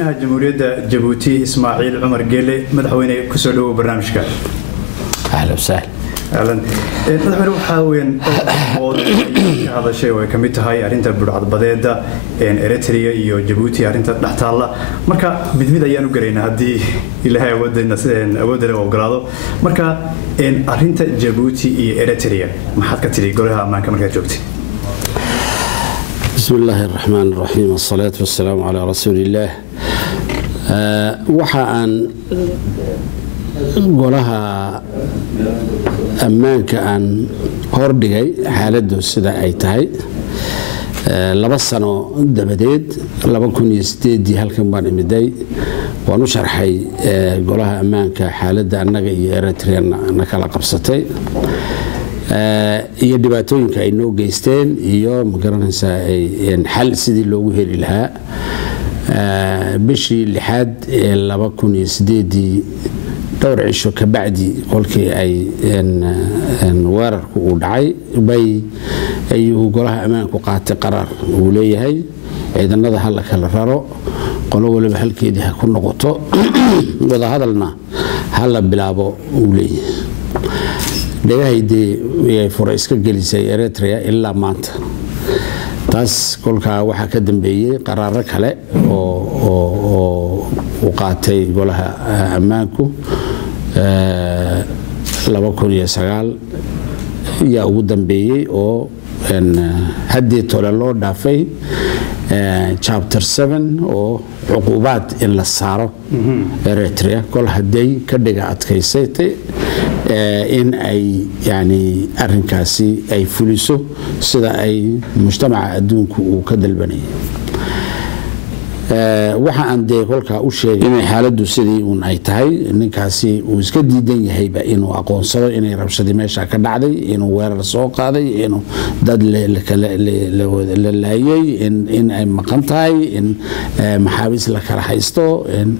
جمهورية جيبوتي إسماعيل عمر جيلي مدحويني كسولو برنامجك. أهلا وسهلا. أهلا. مدحويني وحاوين هذا الشيء وكميت هاي أرنت برعد بديدة إريتريا إيو جيبوتي أرنت نحت الله مركا بدميد أيانو قرينا هدي إلى هاي أود الناس أود لو قرادو مركا أرنت جيبوتي إيو إريتريا ما حد كتير قولها ما كمركا جوتي. بسم الله الرحمن الرحيم والصلاة والسلام على رسول الله. وحان قولها أمانك أن هوردي حالده سدا أي تاي لبا سنو دبديد لبا كون يستيدي هالكن بان مداي وانو شرحي قولها أمانك حالده أنك إيرتريان نكالا قبصتي iyo dhibaatooyinka ay noo geysteen iyo magaranaysaa ay xal sidii loogu heli lahaa bishii 6 ee 2008 dhowr cisho ka bacdi qolkii ay weerarku u dhacay bay ayuu golaha ammaanku qaatay qaraar uu leeyahay ciidanada hal kala raro qolo waliba halkeedii ku noqoto wada hadalna hal bilaabo uu leeyahay dagahayde way furayska gelisay Eritrea ilaa maanta taas kolka waxa ka dambeeyay qaraaro kale oo qaatay golaha ammaanku 2009 yaa ugu dambeeyay oo haddii tole loo dhaafay chapter 7 oo cuqubaad in la saaro Eritrea kol haday ka dhiga adkaysatay in ay yani arrinkaasi ay fuliso sida ay mujtamaca adduunku uu ka dalbanay waxa aan deeqolka u sheegay in xaaladdu sidii uu ay tahay ninkaasi uu iska diidan yahay inuu aqoonsado inay rabshadi meesha ka dhacday inuu weerar soo qaaday inuu dad la laayay in ay maqan tahay in maxaabiis la kala haysto in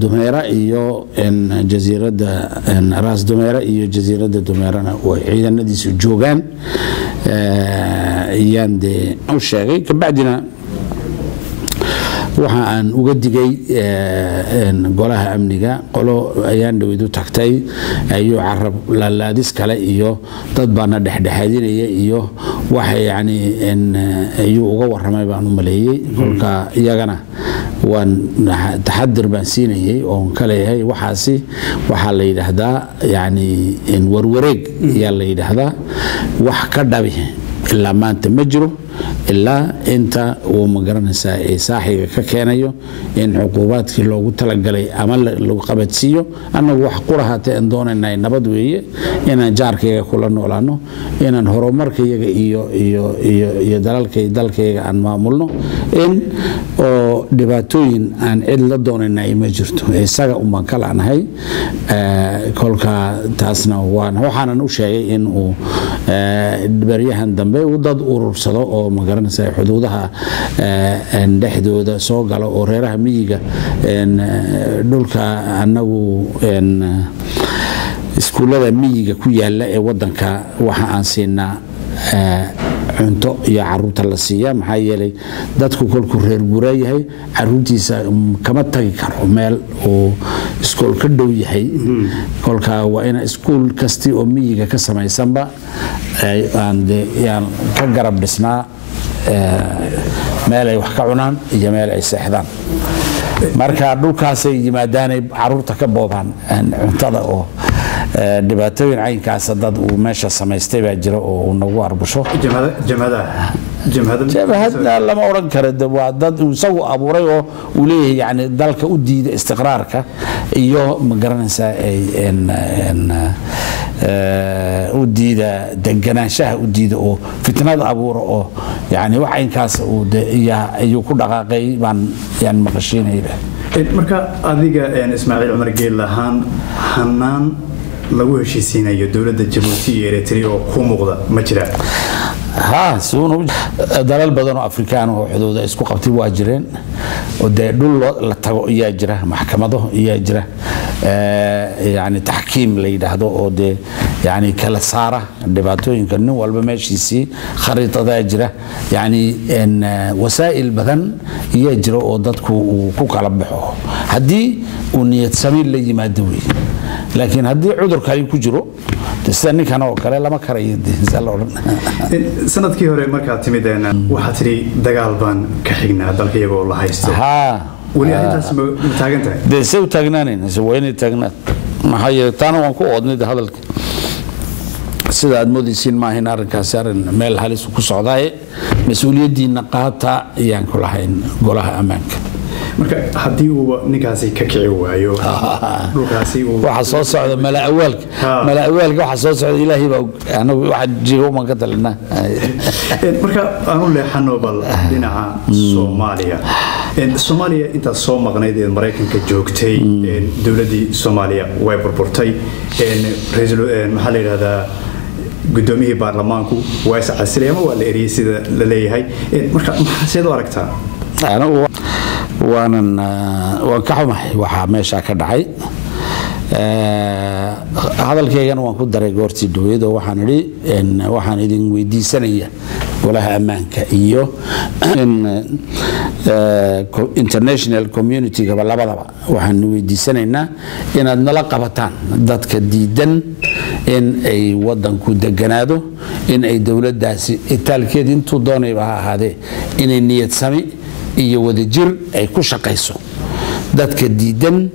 Dumeera iyo in jasiirada Ras Dumeera iyo jasiirada Dumeerana oo ciidanadiisu joogan yande u sheegay ka bacdina waxa aan uga digay golaha amniga qolo ayaan dhawidu tagtay ayuu carab laadis kale iyo dad baana dhexdhexaadinaya iyo waxa yani ayuu uga waramay baan u maleeyay kolka iyagana waan taxadir baan siinayay oo kale yahay waxaasi waxa la yiraahdaa yani in warwareeg yaa la yiraahdaa wax ka dhabi ilaa maanta ma jiro ilaa inta uu magaranaysaa ee saaxiga ka keenayo in xuquuqaadkii loogu talagalay ama lagu qabadsiyo anagu wax qurahaatay aan doonaynaa nabad weeye inaan jaarkayga kula noolaano inaan horumarkayga iyo dalkayga aan maamulno in oo dhibaatooyin aan cid la doonaynaa ma jirto isaga uma kala anahay kolka taasna waxaan u sheegay in uu baryahan dambe uu dad urursado oo magaranaysaa xuduudaha dhexdooda soo galo oo reeraha miyiga dhulka anagu iskuulada miyiga ku yaala ee wadanka waxa aan siinaa cunto iyo caruurta la siiya maxaa yeelay dadku kolku reer guuraayahay caruurtiisa kama tagi karo meel oo iskool ka dhow yahay kolka waa in iskool kasti oo miyiga ka samaysanba aan ka garab dhisnaa meel ay wax ka cunaan iyo meel ay seexdaan marka dhulkaas ay yimaadaan caruurta ka boobaan cuntada oo dhibaatooyin caynkaas dad uu meesha samaystay baa jira oo nagu arbusho jamhadda lama oran karo waa dad uu isagu abuuray oo uu leeyahay yani dalka u diida istiqraarka iyo magaranaysaa u diida deganaanshaha u diida oo fitnada abuuro oo yani wax caynkaas uu ayuu ku dhaqaaqay baan yani maqashiinayba marka adiga Ismaaciil Cumar Geel lahaan hanaan lagu heshiisiinayo dawladda Djibouti iyo Eritrea oo ku muuqda ma jira سونو دلال بدنو أفريقيان وحدود إسكو قبتي واجرين وده دول لتقو يجرا محكمة ده يجرا يعني تحكيم ليده هذا وده يعني كلا سارة دباتوين كنو والبماشيسي خريطة ذاجرة يعني إن وسائل بدن يجروا وضدك وكوك على بحوه هدي ونية سمير اللي ما دوي لكن هدي عذر كاري كجرو تستني كانوا وكلا لما كريد سنة كيهوري مركز تمدين وحتري دجال بان كحجنا دلك يقول الله هيستو ولي أنت اسمه متاجنته ده سو تاجنانين سويني تاجنات ما هي تانو وانكو أدنى ده هذا سيدا الموديسين ما هنا ركاسر ميل هالس وكسعداء مسؤولية دي نقاطة يعني كل حين قولها أمانك marka hadii uu ninkaasi ka kici waayo ruuxaasi uu waxa soo socda mala awalka waxa soo socda ilaahay baa anagu waxa jiro ma ka talina marka aanu leexano bal dhinaca Soomaaliya inta soo maqnayd ee Mareykanka joogtay dawladii Soomaaliya way burburtay ra'iisul maxaa la yiraahdaa guddoomiyihii baarlamaanku waa is casilay ama waa la eriyay sida la leeyahay marka maxaa soo aragtaa وأنا وكحومه وحماشة كدعي هذا الكيان وأنكو درجورتي دويد وحنري إن وحندين ويدي سنية ولا أمانك إيوه إن international community قبل لا بلا وحنويدي سنة إن نلاقبتان ذات كديدن إن أي وطن كود جنادو إن أي دولة داسي التالكيدين تضاني بها هذا إن النية سامي iyo wada jir ay ku shaqeyso dadka diidan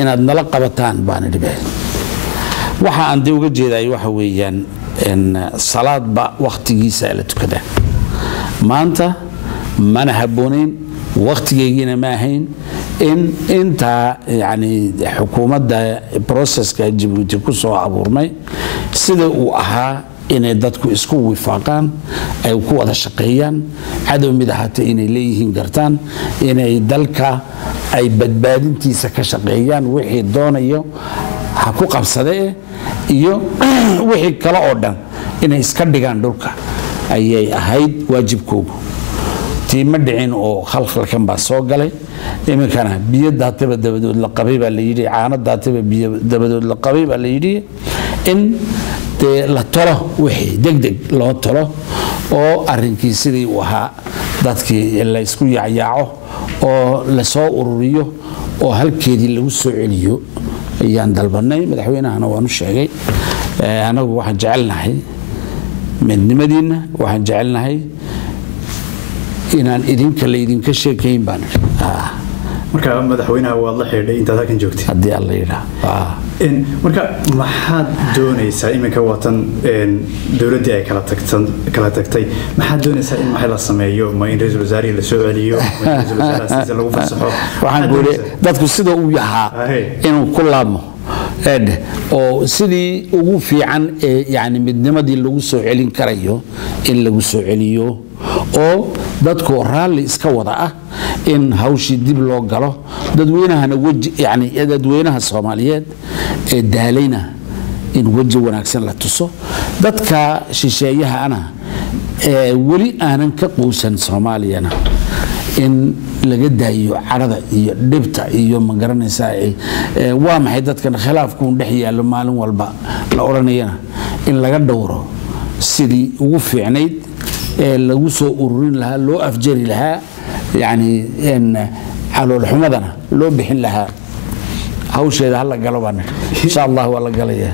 inaad nala qabataan baan dhibay waxa aan uga jeeday waxa weeyaan in salaad ba waqtigiisa la tukada maanta mana haboonin waqtigeena ma ahayn in inta yani xukuumadda processka Djibouti ku soo abuurmay sida uu ahaa inay dadku isku wifaaqaan ay ku wada shaqeeyaan cadow mid ahata inay leeyihiin gartaan inay dalka ay badbaadintiisa ka shaqeeyaan wixii doonayo ha ku qabsadee iyo wixii kale oo dhan inay iska dhigaan dhulka ayay ahayd waajibkoodu tiima dhicin oo khalkhalkan baa soo galay iminkana biyo daataba dabadood la qabay baa la yidhi caano daataba biyo dabadood la qabay baa la yidhi in la tolo wixii degdeg loo tolo oo arrinkii sidii uu ahaa dadkii la isku yaaco oo la soo ururiyo oo halkeedii lagu soo celiyo ayaan dalbanay madaxweynahana waanu sheegay anagu waxaan jecelnahay midnimadiina waxaan jecelnahay inaan idinka sheekayn baan marka madaxweynaha waa la xidhay inta halkan joogtay hadii alla yiraahdo marka maxaad doonaysaa iminka watan dawladii ay kala tagtay maxaad doonaysaa in maxay la sameeyo ma in ra'iisul wasaare la soo celiyo ra'iisul wasaare lagu fasaxo waxaan goolay dadku sida uu yahaa inuu ku laabmo oo sidii ugu fiican yani midnimadii lagu soo celin karayo in lagu soo celiyo oo dadku raali iska wada ah in hawshii dib loo galo dadweynahana yani dadweynaha Soomaaliyeed ee daalayna in waji wanaagsan la tuso dadka shisheeyaha ana wali aanan ka quusan Soomaaliyana in laga daayo carada iyo dhibta iyo ma garanaysaa waa maxay dadkan khilaafku dhex yaalo maalin walba la oranayana in laga dhowro sidii ugu fiicnayd lagu soo ururin lahaa loo afjari lahaa yani in calool xumadana loo bixin lahaa hawsheeda hal la galo baan insha Allah wala galaya